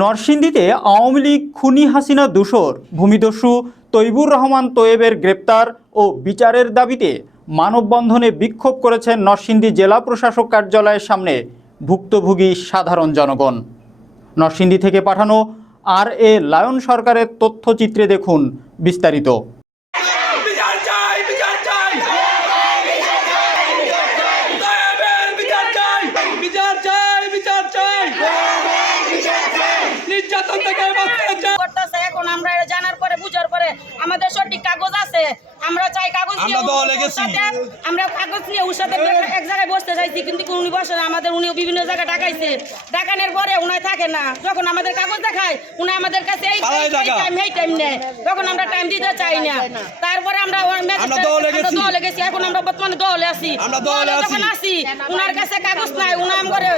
নরসিংদীতে আওয়ামী লীগ খুনি হাসিনা দূষর ভূমিদস্যু তৈবুর রহমান তোয়েবের গ্রেপ্তার ও বিচারের দাবিতে মানববন্ধনে বিক্ষোভ করেছেন নরসিংদী জেলা প্রশাসক কার্যালয়ের সামনে ভুক্তভোগী সাধারণ জনগণ। নরসিংদী থেকে পাঠানো আর.এ. লায়ন সরকারের তথ্যচিত্রে দেখুন বিস্তারিত। এখন আমরা জানার পরে বুঝার পরে আমাদের সঠিক কাগজ আছে, আমরা চাই কাগজ নিয়ে আমরা কাগজ নিয়ে ওর সাথে এক জায়গায় বসতে চাইছি, কিন্তু উনি বসে না। আমাদের উনি বিভিন্ন জায়গায় ডাকাইছে, ডাকানোর পরে উনি থাকে না। যখন আমাদের কাগজ দেখায় উনি আমাদের কাছে এই টাইম নেয়, তখন আমরা টাইম দিতে চাই না। তারপরে আমরা দলে গেছি, এখন আমরা বর্তমানে দলে আছি। যখন আসি উনার কাছে কাগজ নাই, উনাম করে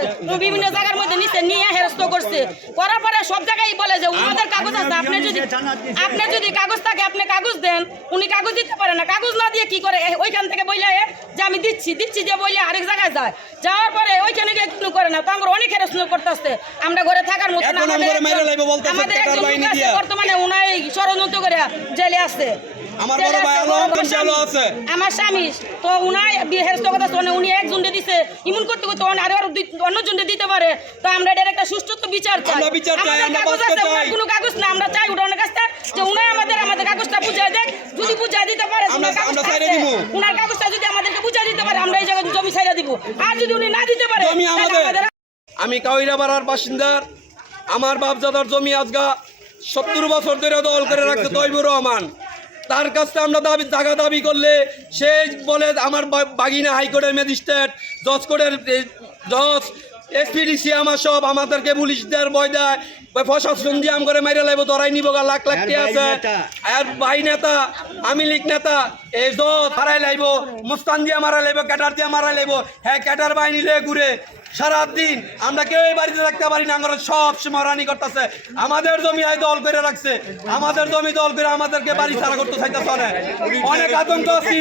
বিভিন্ন জায়গার মধ্যে নিচে নিয়ে হেরস্ত করছে। করার পরে সব জায়গায় বলে যে উনাদের কাগজ আছে, আপনি যদি কাগজ থাকে আপনি কাগজ দেন। উনি কাগজ দিতে পারে না, কাগজ না দিয়ে কি করে ওইখান থেকে বইলে যে আমি দিচ্ছি যে বইলে আরেক জায়গায় যায়, যাওয়ার পরে ওইখানে গিয়ে কিছু করে না। তো আমরা অনেক হেরস্ত করতেছে, আমরা ঘরে থাকার মতো না। আমাদের বর্তমানে উনাই ষড়যন্ত্র করে জেলে আছে। আমার স্বামী তো উনাই হেরস্ত কথা শোনে, উনি একজনকে দিছে ইমন করতে করতে আরো অন্যজনকে দিতে পারে। তো আমরা এটার একটা সুষ্ঠু বিচার চাই। কোনো কাগজ না, আমরা চাই উঠানোর কাছে যে উনাই আমাদের কাগজটা বুঝাই দেখ। যদি বুঝাই দিতে পারে উনার কাগজটা যদি আমাদেরকে বুঝাই দিতে পারে, আমরা এই জায়গায় জমি ছাইড়া দিব। আর যদি উনি না দিতে পারে, আমি কাউইরাপাড়ার বাসিন্দার, আমার বাপদাদার জমি আজগা 70 বছর ধরে দল করে রাখছে তৈবুর রহমান। তার কাছে আমরা জায়গা দাবি করলে সে বলে আমার বাগিনা হাইকোর্টের ম্যাজিস্ট্রেট, জজ কোর্টের জজ, এসপিডিসি আমার সব আমাদেরকে পুলিশদের ভয় দেয়, প্রশাসন দিয়ে আম করে মাইরে লাইব, ধরাই নিব, লাখ লাখ টাকা আছে। আর ভাই নেতা, আমি লীগ নেতা, এই জজ মারাই লাইব, মুস্তান দিয়ে মারা লাইব, ক্যাটার দিয়ে মারা লাইব। হ্যাঁ, ক্যাটার বাহিনী লয়ে ঘুরে সারাদিন আমরা কেউ বাড়িতে থাকতে পারি না। আমরা সব সময় রানি করতেছে, আমাদের জমি দল করে রাখছে, আমাদের জমি দল করে আমাদেরকে বাড়ি ছাড়া করতে চাইতেছে। অনেক আতঙ্ক আছি,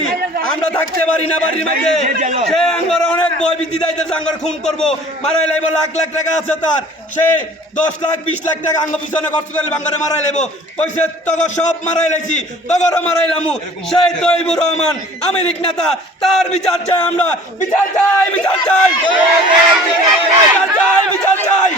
আমরা থাকতে পারি না বাড়ির মধ্যে। সে আঙ্গর অনেক ভয় ভীতি দিতেছে, আঙ্গর খুন করবো, মারাই লাইব, লাখ লাখ টাকা আছে তার। সে 10 লাখ 20 লাখ টাকা আঙ্গ পিছনে খরচ করলে বাঙ্গরে মারাই লাইব। কইছে তগর সব মারাই লাইছি, তগরও মারাইলামু। সেই তৈবুর রহমান আমি লীগ নেতা, তার বিচার চাই আমরা। বিচার চাই, বিচার চাই, বিচার চাই, বিচার চাই।